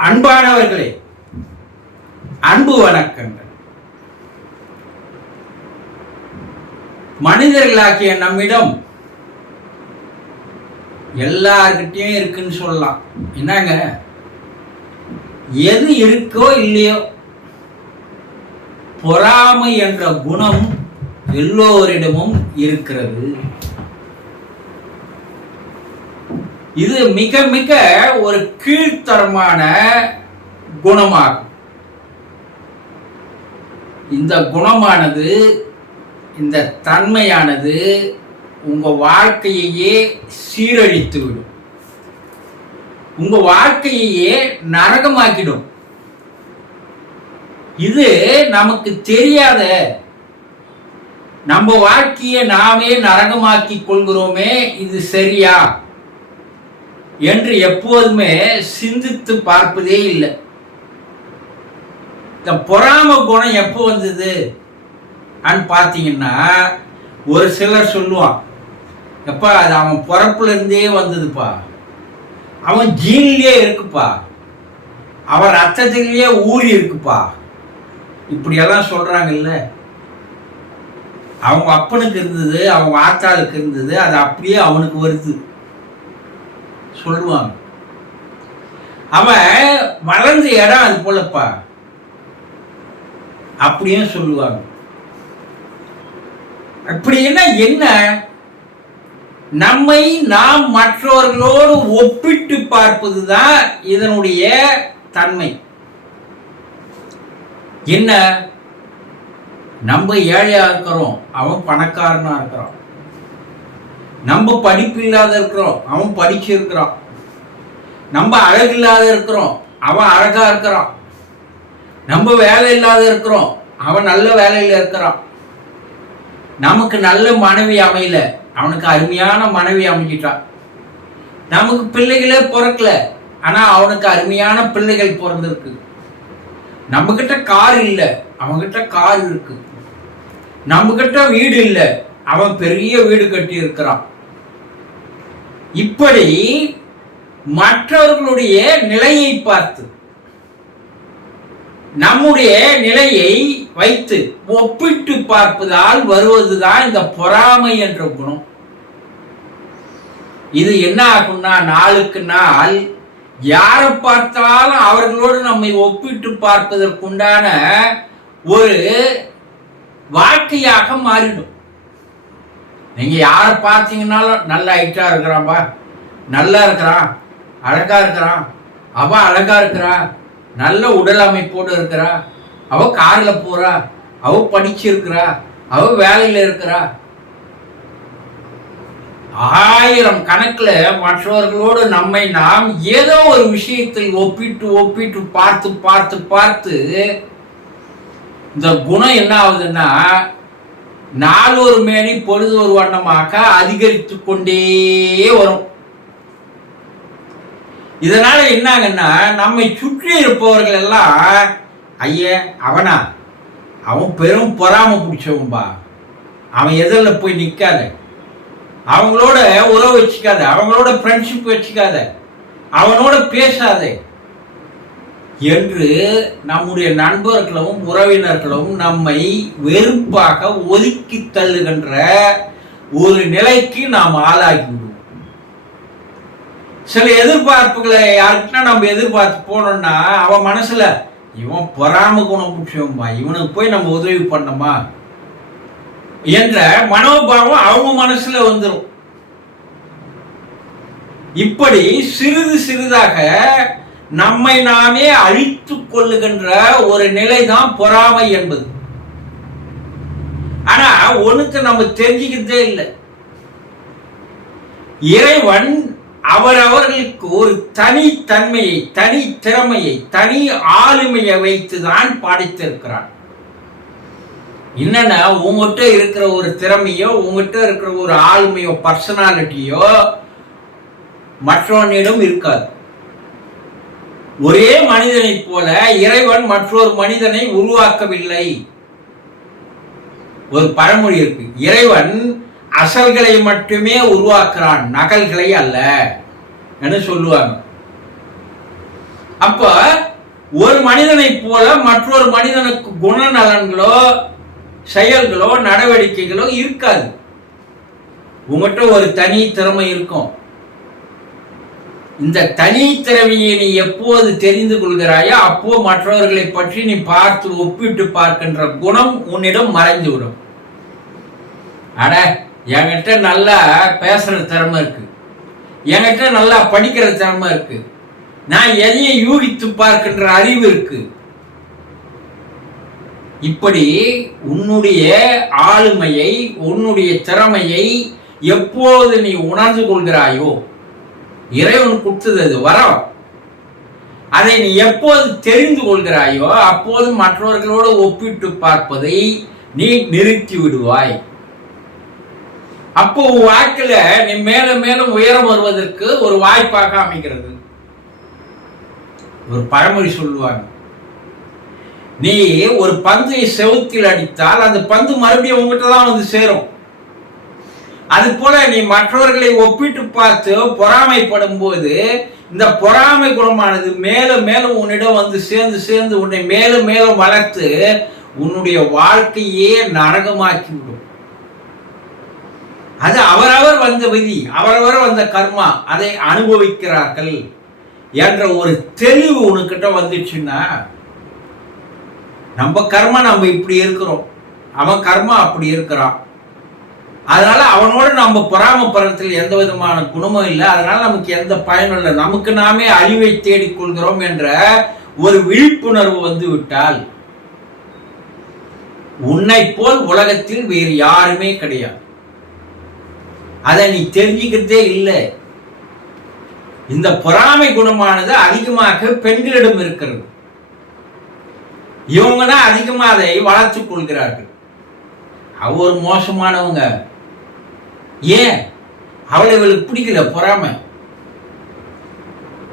அன்பானவர்களே, அன்பு வணக்கங்கள். மனிதர்களாகிய நம்மிடம் எல்லார்கிட்டையும் இருக்குன்னு சொல்லலாம். என்னங்க, எது இருக்கோ இல்லையோ, பொறாமை என்ற குணம் எல்லோரிடமும் இருக்கிறது. இது மிக மிக ஒரு கீழ்த்தரமான குணமாகும். இந்த குணமானது, இந்த தன்மையானது உங்க வாழ்க்கையையே சீரழித்துவிடும், உங்க வாழ்க்கையையே நரகமாக்கிடும். இது நமக்கு தெரியாத, நம்ம வாழ்க்கையை நாமே நரகமாக்கி கொள்கிறோமே, இது சரியா என்று எப்போதுமே சிந்தித்து பார்ப்பதே இல்லை. இந்த பொறாம குணம் எப்போ வந்தது பார்த்தீங்கன்னா, ஒரு சிலர் சொல்லுவான், எப்பா அது அவன் பிறப்புல இருந்தே வந்ததுப்பா, அவன் ஜீன்லயே இருக்குப்பா, அவன் ரத்தத்திலேயே ஊறி இருக்குப்பா, இப்படியெல்லாம் சொல்றாங்கல்ல. அவங்க அப்பனுக்கு இருந்தது, அவங்க ஆத்தாளுக்கு இருந்தது, அது அப்படியே அவனுக்கு வருது சொல்லுவாங்க. அவன் வளர்ந்த இடம் அது போலப்பா அப்படியும் சொல்லுவாங்க. அப்படின்னா என்ன? நம்மை நாம் மற்றவர்களோடு ஒப்பிட்டு பார்ப்பதுதான் இதனுடைய தன்மை. என்ன, நம்ம ஏழையா இருக்கிறோம், அவன் பணக்காரனா இருக்கிறான். நம்ம படிப்பு இல்லாத இருக்கிறோம், அவன் படிச்சு இருக்கிறான். நம்ம அழகு இல்லாத இருக்கிறோம், அவன் அழகா இருக்கிறான். நம்ம வேலை இல்லாத இருக்கிறோம், அவன் நல்ல வேலையில இருக்கிறான். நமக்கு நல்ல மனைவி அமையல, அவனுக்கு அருமையான மனைவி அமைஞ்சிட்டான். நமக்கு பிள்ளைகளே பிறக்கல, ஆனா அவனுக்கு அருமையான பிள்ளைகள் பிறந்திருக்கு. நம்ம கிட்ட கார் இல்லை, அவன்கிட்ட கார் இருக்கு. நம்ம கிட்ட வீடு இல்லை, அவன் பெரிய வீடு கட்டி இருக்கிறான். இப்படி மற்றவர்களுடைய நிலையை பார்த்து நம்முடைய நிலையை வைத்து ஒப்பிட்டு பார்ப்பதால் வருவதுதான் இந்த பொறாமை என்ற குணம். இது என்ன ஆகும்னா, நாளுக்கு நாள் யாரை பார்த்தாலும் அவர்களோடு நம்மை ஒப்பிட்டு பார்ப்பதற்குண்டான ஒரு வாழ்க்கையாக மாறிடும். நீங்க யாரை பார்த்தீங்கன்னாலும் நல்ல ஹைட்டா இருக்கிறான்பா, நல்லா இருக்கிறான், அழகா இருக்கிறான், அவ அழகா இருக்கிறா, நல்ல உடல் அமைப்போடு இருக்கிறா, அவ கார்ல போறா, அவ படிச்சிருக்கிறா, அவ வேலையில இருக்கிறா. 1000 கணக்குல மற்றவர்களோடு நம்மை நாம் ஏதோ ஒரு விஷயத்தில் ஒப்பிட்டு ஒப்பிட்டு பார்த்து பார்த்து பார்த்து இந்த குணம் என்ன ஆகுதுன்னா, நாள் ஒரு மேனி பொழுது ஒரு வண்ணமாக அதிகரித்து கொண்டே வரும். இதனால என்னாங்கன்னா, நம்மை சுற்றி இருப்பவர்கள் எல்லாம், ஐய அவனா, அவன் பெரும் பொறாம பிடிச்சவன்பா, அவன் எதிரில் போய் நிற்காத, அவங்களோட உறவு வச்சுக்காத, அவங்களோட ஃப்ரெண்ட்ஷிப் வச்சுக்காத, அவனோட பேசாத என்று நம்முடைய நண்பர்களும் உறவினர்களும் நம்மை வெறுப்பாக ஒதுக்கி தள்ளுகின்ற ஒரு நிலைக்கு நாம் ஆளாகிவிடுவோம். சில எதிர்பார்ப்புகளை யாருக்குன்னா நம்ம எதிர்பார்த்து போனோம்னா, அவன் மனசுல இவன் பொறாம குணம் பிடிச்சவன்பா, இவனுக்கு போய் நம்ம உதவி பண்ணோமா என்ற மனோபாவம் அவங்க மனசுல வந்துடும். இப்படி சிறிது சிறிதாக நம்மை நாமே அழித்துக் கொள்ளுகின்ற ஒரு நிலைதான் பொறாமை என்பது. ஆனா ஒண்ணுக்கு நம்ம தெரிஞ்சுக்கிறதே இல்லை. இறைவன் அவரவர்களுக்கு ஒரு தனித்தன்மையை, தனி திறமையை, தனி ஆளுமையை வைத்துதான் படைத்திருக்கிறான். என்னன்னா, உங்ககிட்ட இருக்கிற ஒரு திறமையோ, உங்ககிட்ட இருக்கிற ஒரு ஆளுமையோ, பர்சனாலிட்டியோ மற்றவனிடம் இருக்காது. ஒரே மனிதனை போல இறைவன் மற்றொரு மனிதனை உருவாக்கவில்லை. ஒரு பழமொழி இருக்கு, இறைவன் அசல்களை மட்டுமே உருவாக்குறான், நகல்களை அல்ல என்று சொல்லுவாங்க. அப்ப ஒரு மனிதனை போல மற்றொரு மனிதனுக்கு குணநலன்களோ செயல்களோ நடவடிக்கைகளோ இருக்காது. உங்ககிட்ட ஒரு தனி திறமை இருக்கும். இந்த தனி திறமையை நீ எப்போது தெரிந்து கொள்கிறாயோ அப்போ மற்றவர்களை பற்றி நீ பார்த்து ஒப்பிட்டு பார்க்கின்ற குணம் உன்னிடம் மறைந்துவிடும். அட, என்கிட்ட நல்லா பேசுற திறமை இருக்கு, என்கிட்ட நல்லா படிக்கிற திறமை இருக்கு, நான் எதையும் யூகித்து பார்க்கின்ற அறிவு இருக்கு. இப்படி உன்னுடைய ஆளுமையை, உன்னுடைய திறமையை எப்போது நீ உணர்ந்து கொள்கிறாயோ, இறைவன் கொடுத்தது வரம், அதை நீ எப்போது தெரிந்து கொள்கிறாயோ அப்போது மற்றவர்களோடு ஒப்பிட்டு பார்ப்பதை நீ நிறுத்தி விடுவாய். அப்போ வாழ்க்கையில நீ மேலும் மேலும் உயரம் வருவதற்கு ஒரு வாய்ப்பாக அமைகிறது. ஒரு பழமொழி சொல்லுவாங்க, நீ ஒரு பந்தை செவுத்தில் அடித்தால் அந்த பந்து மறுபடியும் உங்ககிட்ட தான் வந்து சேரும். அது போல நீ மற்றவர்களை ஒப்பிட்டு பார்த்து பொறாமைப்படும் போது இந்த பொறாமை குணமானது மேலும் மேலும் உன்னிடம் வந்து சேர்ந்து சேர்ந்து உன்னை மேலும் மேலும் வளர்த்து உன்னுடைய வாழ்க்கையே நரகமாக்கி விடும். அது அவரவர் வந்த விதி, அவரவர் வந்த கர்மா, அதை அனுபவிக்கிறார்கள் என்ற ஒரு தெளிவு உனக்கிட்ட வந்துச்சுன்னா, நம்ம கர்மா நம்ம இப்படி இருக்கிறோம், அவன் கர்மா அப்படி இருக்கிறான், அதனால அவனோட நம்ம பொறாமப்படுறதுல எந்த விதமான குணமும் இல்லை, அதனால நமக்கு எந்த பயனும் இல்லை, நமக்கு நாமே அழிவை தேடிக்கொள்கிறோம் என்ற ஒரு விழிப்புணர்வு வந்து விட்டால் உன்னை போல் உலகத்தில் வேறு யாருமே கிடையாது. அதை நீ தெரிஞ்சுக்கிறதே இல்லை. இந்த பொறாமை குணமானது அதிகமாக பெண்களிடம் இருக்கிறது. இவங்க தான் அதிகமாக அதை வளர்த்துக் கொள்கிறார்கள். அவ ஒரு மோசமானவங்க, ஏன் அவளை இவளுக்கு பிடிக்கல பொறாமை.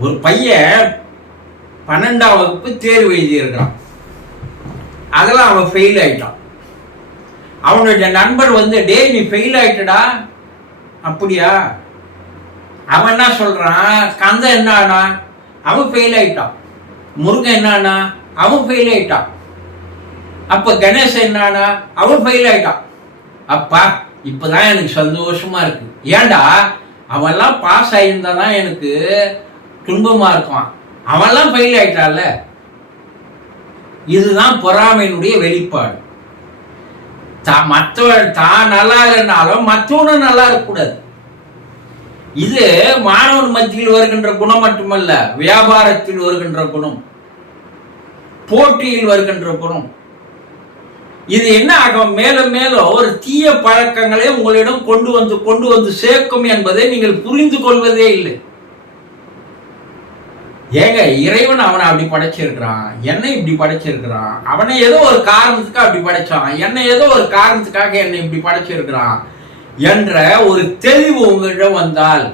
ஒரு பையன் 12ஆம் வகுப்பு தேர்வு எழுதியிருக்கான், அதெல்லாம் அவன் ஃபெயில் ஆயிட்டான். அவனுடைய நண்பர் வந்து, டே நீ ஃபெயில் ஆயிட்டடா. அப்படியா? அவன் என்ன சொல்றான், கந்தன் என்ன ஆனா, அவன் ஃபெயில் ஆயிட்டான். முருகன் என்ன ஆனா, அவன் ஃபெயில் ஆயிட்டான். அப்ப கணேசன் என்ன ஆனா, அவன் ஃபெயில் ஆயிட்டான். அப்பா இப்பதான் எனக்கு சந்தோஷமா இருக்கு. ஏண்டா, அவெல்லாம் பாஸ் ஆயிருந்தாதான் எனக்கு துன்பமா இருக்கும், அவெல்லாம் ஃபெயில் ஆயிட்டான்ல. இதுதான் பொறாமையினுடைய வெளிப்பாடு. மற்றவன் தான் நல்லா இல்லைனாலும் மற்றவனும் நல்லா இருக்கக்கூடாது. இது மாணவன் மத்தியில் வருகின்ற குணம் மட்டுமல்ல, வியாபாரத்தில் வருகின்ற குணம், போட்டியில் வருகின்ற குணம். இது என்ன ஆகும், மேலும் மேலும் ஒரு தீய பழக்கங்களை உங்களிடம் கொண்டு வந்து சேர்க்கும் என்பதை நீங்கள் புரிந்து கொள்வதே இல்லை. ஏங்க, இறைவன் அவனை அப்படி படைச்சிருக்கிறான், என்னை இப்படி படைச்சிருக்கிறான், அவனை ஏதோ ஒரு காரணத்துக்காக அப்படி படைச்சான், என்னை ஏதோ ஒரு காரணத்துக்காக என்னை இப்படி படைச்சிருக்கிறான் என்ற ஒரு தெளிவு உங்ககிட்ட வந்தால்,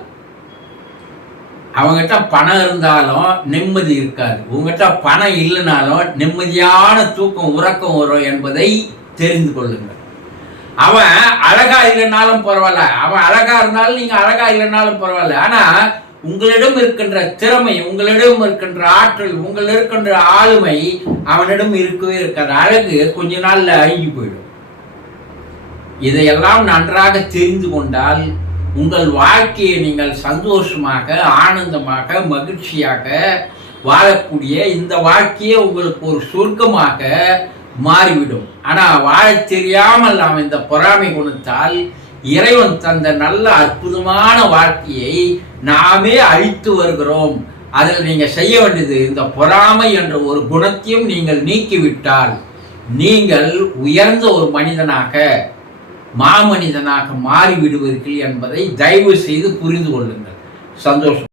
அவங்ககிட்ட பணம் இருந்தாலும் நிம்மதி இருக்காது, உங்ககிட்ட பணம் இல்லைனாலும் நிம்மதியான தூக்கம் உறக்கம் வரும் என்பதை தெரிந்து கொள்ளுங்கள். அவன் அழகா இல்லைனாலும் பரவாயில்ல, அவன் அழகா இருந்தாலும் நீங்க அழகா இல்லைனாலும் பரவாயில்ல, ஆனா உங்களிடம் இருக்கின்ற திறமை, உங்களிடம் இருக்கின்ற ஆற்றல், உங்களிடம் இருக்கின்ற ஆளுமை அவனிடம் இருக்கவே இருக்காது. அழகு கொஞ்ச நாள்ல அழுகி போயிடும். இதையெல்லாம் நன்றாக தெரிந்து கொண்டால் உங்கள் வாழ்க்கையை நீங்கள் சந்தோஷமாக, ஆனந்தமாக, மகிழ்ச்சியாக வாழக்கூடிய இந்த வாழ்க்கையே உங்களுக்கு ஒரு சொர்க்கமாக மாறிவிடும். ஆனா வாழ தெரியாமல் நாம் இந்த பொறாமை குணத்தால் இறைவன் தந்த நல்ல அற்புதமான வாழ்க்கையை நாமே அழித்து வருகிறோம். அதில் நீங்க செய்ய வேண்டியது, இந்த பொறாமை என்ற ஒரு குணத்தையும் நீங்கள் நீக்கிவிட்டால் நீங்கள் உயர்ந்த ஒரு மனிதனாக, மாமனிதனாக மாறிவிடுவீர்கள் என்பதை தயவு செய்து புரிந்து கொள்ளுங்கள். சந்தோஷம்.